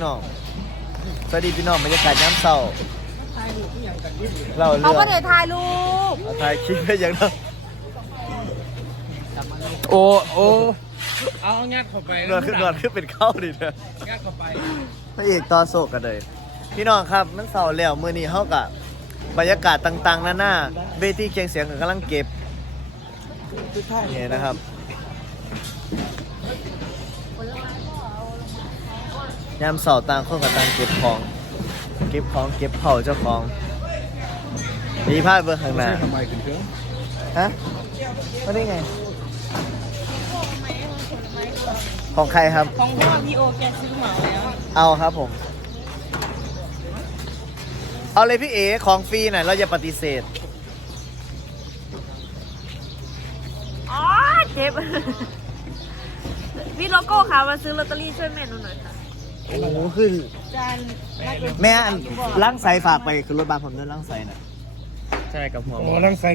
พี่น้อง สวัสดีพี่น้องบรรยากาศยามเช้าเราเรื่เขาองก็เดินถ่ายรูปเอาถ่ายคลิปไปอย่างนั้นโอ้โอ้เอางัดเข้าไปนอนขึ้นนอนขึ้นเป็นเข้าดิเนอะ งัดเข้าไปพระเอกตอนโศกกันเลย พี่น้องครับมันเสาร์แล้วมื้อนี้เฮากับบรรยากาศต่างๆนานาเวทีเคียงเสียงก็กำลังเก็บนี่นะครับ ยามเสาร์ต่างคนกับต่างเก็บของ เก็บของเก็บเผาเจ้าของมีภาพเบื้องข้างหน้าทำไมถึงเถอะฮะมาได้ไง ของใครครับ ของพ่อพี่โอแกซื้อเหมาแล้ว เอาครับผม เอาเลยพี่เอของฟรีหน่อยเราจะปฏิเสธอ๋อเจ็บ พี่โลโก้ค่ะมาซื้อลอตเตอรี่ช่วยแม่หนูหน่อยค่ะ โอ้โหคือ จานนักดนตรีแม่อันล้างใสฝากไปคือรถบ้านผมด้วยล้างใสน่ะใช่กับหัวหมโอ้อนั่งใส่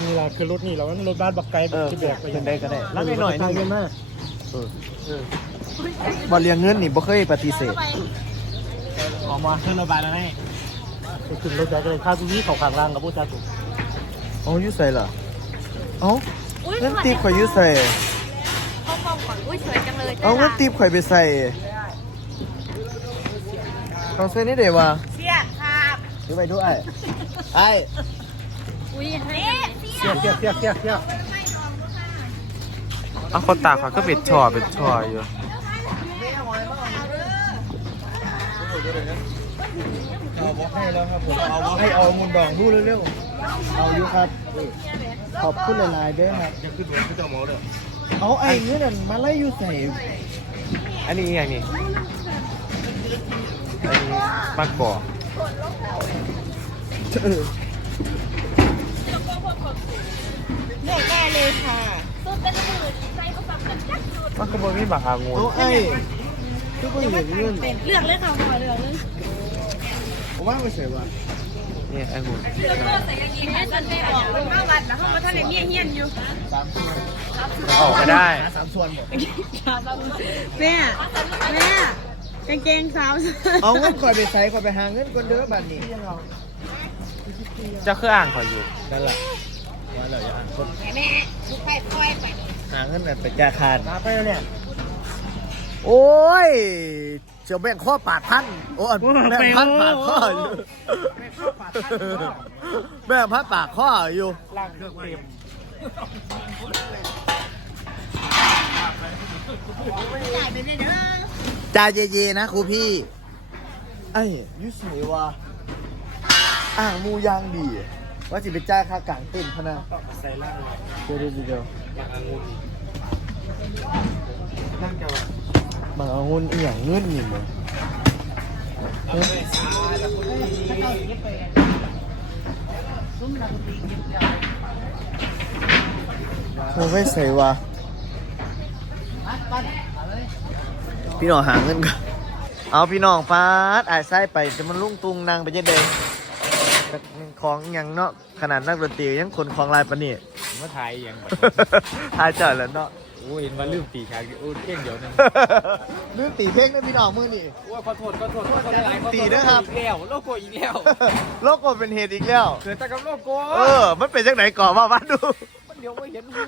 นี่ล่ะคือรถนี่เรารถบ้านบักไก่เออที่แบกไปเป็นได้ก็ได้ล้างหน่อยใส่นี่เงินมาเออบ่เรียงเงินนี่บ่เคยปฏิเสธออกมาขึ้นรถบ้านแล้วนี่ไปขึ้นรถแบกเลยค่าทุนี้เขาข้างล่างกับผู้จ้าถูกเอ๋อยุ่ใส่เหรอเอ้าอุ้ยเงินตีบข่อยยุ่ใส่ เขามองก่อนอุ้ยสวยจังเลยเอาเงินตีบข่อยไปใส่ เขาใส่นี่เดี๋ยววะเสียครับซื้อไปด้วยไอ้อุ้ยให้เสียเสียเสียเสียเสียเสียเอาคนตากเขาก็เป็นช่อเป็นช่ออยู่เอาบอกให้แล้วครับผมเอาบอกให้เอามุนดองพูดเร็วๆเอาอยู่ครับ ขอบคุณหลายๆด้วยครับยังขึ้นหัวขึ้นเจ้าหมอเด้อเอาไอ้เงี้ยนั่นมาไล่อยู่ใส่อันนี้อย่างนี้ อันนี้มากกว่าเออเลือกได้เลยค่ะมันก็บ่มีบางอางูเอาไอ้ทุกคนเห็นเงินเลือกเลยค่ะพอเลือกเลยผมว่าไม่ใส่ว่านี่ไอ้งูให้ฉันไปออกเป็นห้าวันแล้วเขามาท่านไหนเมียเฮียนอยู่ออกไม่ได้สามส่วนบอกแม่แม่ กางเกงสาวเอาเงินก่อนไปใส่ก่อนไปหาเงินก่อนเด้อบัดนี้เจ้าคืออ่างเขาอยู่นั่นแหละว่าเราจะหาคนแม่ลูกไปปล่อยไปหาเงินแบบเป็นจ่าคานมาไปแล้วเนี่ยโอ้ยเจ้าแบ่งข้อปาดพันโอ้ยแบ่งพันปาดข้ออยู่แบ่งพันปาดข้ออยู่ล่างเครื่องเต็มจ่ายไปเลยเด้อ จ่ายเย่ๆนะครูพี่ ไอ้ยุสวยวะอ่างมูยางดี ว่าสิไปจ่ายค่ากลางเต็นท์พะนะใส่ล่างเดี๋ยวเดี๋ยวเดี๋ยวอย่างองุ่นนั่งจะว่าบางเอาเงินเอียงเงินนี่เลยเขาไม่ใส่วะ พี่น้องหาเงินกันเอาพี่น้องฟาดอายไส้ไปจะมันลุ่งตุงนางไปเยอะเดงของอยังเนาะขนาดนักดนตรียังขนของลายปะนี่มาถ่ายอหย่างแบบทายเจอแล้วเนาะโอ้ยเห็นว่าลืมตีฉากอยู่โอ้ยเก่งเดี๋ยวนึงลืมตีเพลงนะพี่น้องมือนี่โอ้ยขอโทษขอโทษขอโทษหลายๆขอโทษตีด้วยครับอีกแล้วโลโก้อีกแล้วโลกโกเป็นเหตุอีกแล้วเกิดจากกับโลโก้เออมันเป็นจังไหนก่อนว่ามาดูมันเดี๋ยวไม่เห็นหู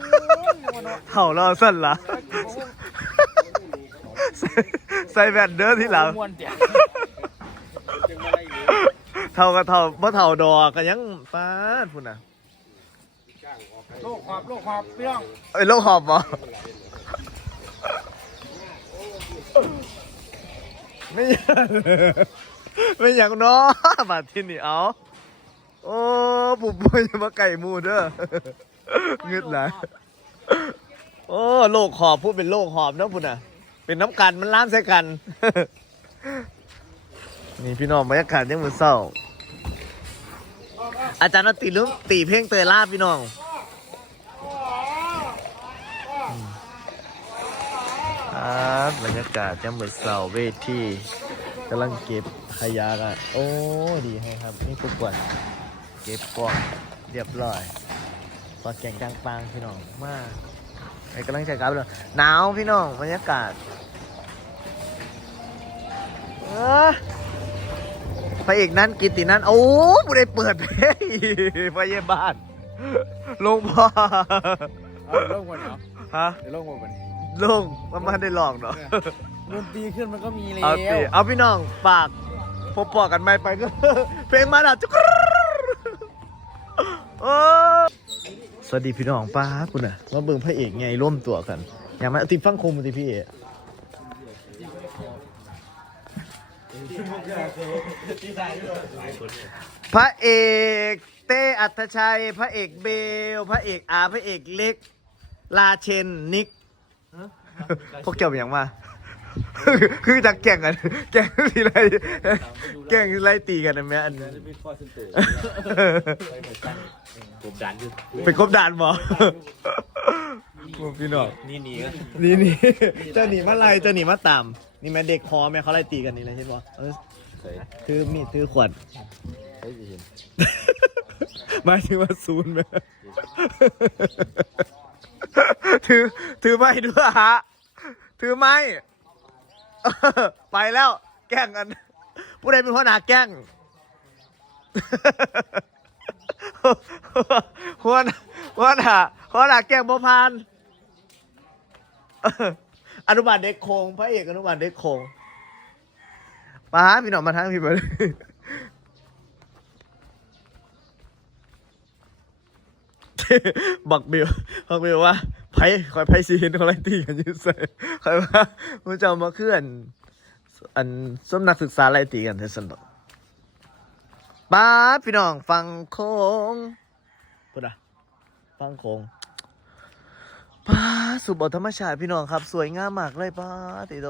มันเนาะเถ่ารอสั้นละใส่ ใส่แว่นเด้อที่หลังมวนเจ้ะเท่ากับเท่าบ่เท่าดอกกันยังป้าดพุ่นน่ะโลกความโลกความเรื่องเอ้ยโลกหอบบ่ไม่อยากไม่อยากเนาะบาดที่นี่เอาโอ้ปุ๊บปุ้ยมาไก่หมูเด้อเงึดหลายโอ้โลกหอบพูดเป็นโลกหอบเนาะพุ่นน่ะ เป็นน้ำกันมันล้ามใส่กัน นี่พี่น้องบรรยากาศยังมือเศร้า อาจารย์นตีลืมตีเพลงเตยล่าพี่น้องครับบรรยากาศยังมือเศร้าเวทีกำลังเก็บขยะกันโอ้ดีให้ครับ นี่กุกวนเก็บกล่องเรียบร้อยปลาแกงกลางปางพี่น้องมาก ไอ้กำลังใจกลับเลยหนาวพี่น้องบรรยากาศเออพระเอกนั้นกิตตินั้น โอ้กูได้เปิดเพลงพยาบาลลงพ่อเอาลงก่อนเนาะฮะเดี๋ยวลงก่อนก่อนลงมันมาได้ลองเนาะดนตรีขึ้นมันก็มีแล้วเอาสิเอาพี่น้องฝากพบปอกันไม่ไปก็เพลงมาแล้วจุกรูโอ้ สวัสดีพี่น้องป้าคุณน่ะมาเบิ่งพระเอกไงร่วมตัวกัน อย่ามาเอาติดฟังคมมาติพี่เอกพระเอกเต้อัธชัย พระเอกเบล พระเอกอา พระเอกเล็ก ลาเชนนิก พวกเกี่ยวเป็นอย่างมา คือจากแก่งกัน แก่งทีไรแก่งทีไรตีกันนะแม่อันกบดันอยู่เป็นกบดานบ่พี่น้องนี่นี่นี่นี่เจะหนีมาไล่เจะหนีมาตามนี่แม่เด็กคอแม่เขาไล่ตีกันนี่เลยเห็นบ่เออเคยถือมีดถือขวดเคยเห็นหมายถึงว่าศูนย์แม่ถือถือไม้ด้วยฮะถือไม้เออ ไปแล้ว แกล้งกัน ผู้ใดเป็นหัวหน้าแกล้งหัวหน้าหัวหน้าหัวหน้าแกล้งบ่พานอนุบาลเด็กโคงพระเอกอนุบาลเด็กโคงมาหาพี่น้อมาทั้งพี่มาเลยบักบิวบักบิวว่า ไพ่คอยไพ่ซีเห็นเขาไล่ตีกันอยืดใส่คอยว่ามันจะเอามาเคลื่อน อันส้มนักศึกษาไล่ตีกันเทสนดป้าดพี่น้องฟังโคงพูดอะฟังโคงป้าดสุบธรรมชาติพี่น้องครับ สวยงามมากเลยป้าดติโต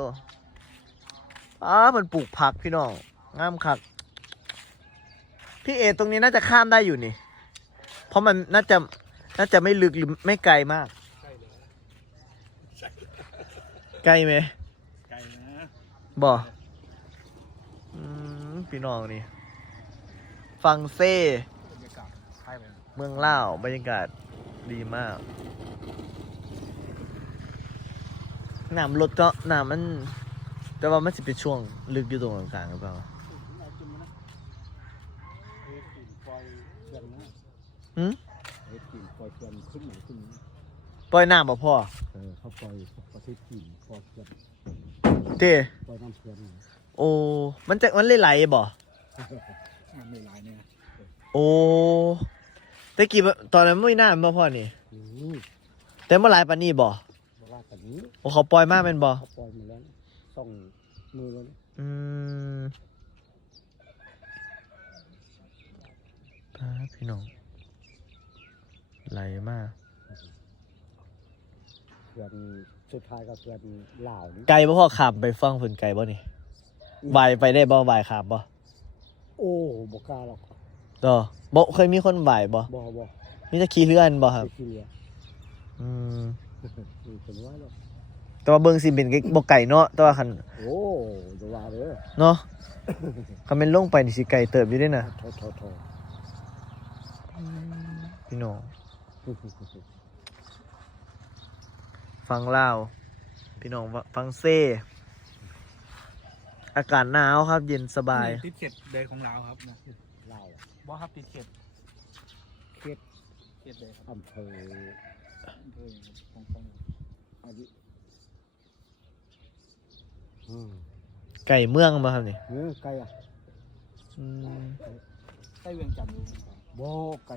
ป้าดมันปลูกผักพี่น้องงามคักพี่เอตรงนี้น่าจะข้ามได้อยู่นี่ เพราะมันน่าจะน่าจะไม่ลึกหรือไม่ไกลมาก ใกล้ไหมไกลนะบ่อืมพี่น้องนี่ ฟังเซ่บรรยากาศใช่ไหมเมืองเล่าวบรรยากาศดีมากน้ำรถก็น้ำมัน แต่ว่ามันสิเป็นช่วงลึกอยู่ตรงกลางๆหรือเปล่าหืมเฮ็ดกินปล่อยเพื่อนขึ้นหนึ่งขึ้นปล่อยน้ำบ่พ่อ เออเขาปล่อยประ เทศจีนปล่อยเพื่อนเจ้ปล่อยน้ำเพื่อนโอ้มันจะมันเลยไหลบ่มันไม่หลายเนี่ยโอ้แต่กี้มันตอนนั้นไม่น่ามาพ่อนี่ อืมแต่เมื่อไรปานนี้บ่บอกว่าแต่นี้โอ้เขาปล่อยมากเป็นบ่เขาปล่อยมาแล้วต้องมือแล้วอืมป้าพี่น้องไหลมากเพื่อนสุดท้ายก็เพื่อนลาวนี่ไกลบ่พ่อขับไปฟังฝนไกลบ่นี่วายไปได้บ่วายขับบ่โอ้บอกกล้าหรอกต่อบ่เคยมีคนวายบ่บ่บ่มีจะขี่เรืออันบ่ครับไปขี้เหลืออืมนี่เป็นว่าหรอกแต่ว่าเบิ่งสิเป็นบ่ไก่เนาะแต่ว่าคันโอ้จะว่าเด้อเนาะคันเป็นลงไปนี่สิไก่เติบอยู่เด้น่ะโทษโทษโทษพี่น้อง ฟังลาว พี่น้องฟังเซ่อากาศหนาวครับ เย็นสบาย ติดเข็ดเดยของเราครับนะลาวบอครับติดเข็ดเข็ดเข็ดเดยครับอำเภออำเภอของของอาดิอืมไก่เมืองมาครับนี่เนื้อไก่อะอืมใต้เวียงจันทร์อยู่บ่ไก่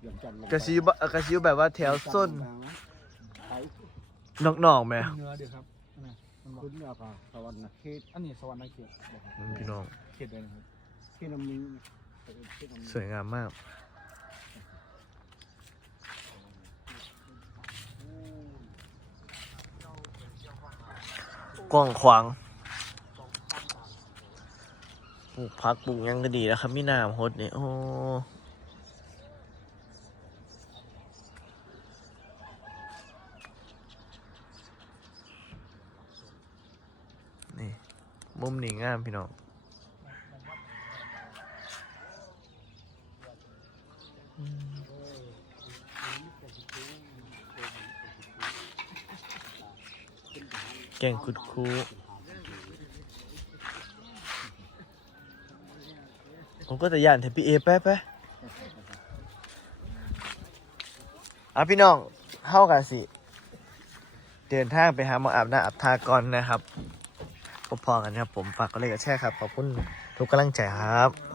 เยี่ยมจันทร์กระซิวบกระซิวแบบว่าแถวส้นไก่ นอกๆไหมเนื้อเดียวครับนะมันบอกคุณเนี่ยค่ะสวรรค์นะเขตอันนี้สวรรค์เขตบอกครับอืมพี่น้อง เขตเลยนะครับเขตน้ำนี้เขตน้ำนี้สวยงามมาก กว้างขวางปลูกพักปลูกหยังก็ดีแล้วครับ มีน้ำฮดนี่โอ้นี่ มุมนี่งามพี่น้องแก่งคุดคูผมก็จะย่านเทพีเอไปไปอะพี่น้องเข้ากันสิ เดินทางไปหาหมออาบน้ำอาบทาก่อนนะครับ พอกันครับผมฝากก็เลยกับแช่ครับ ขอบคุณทุกกำลังใจครับ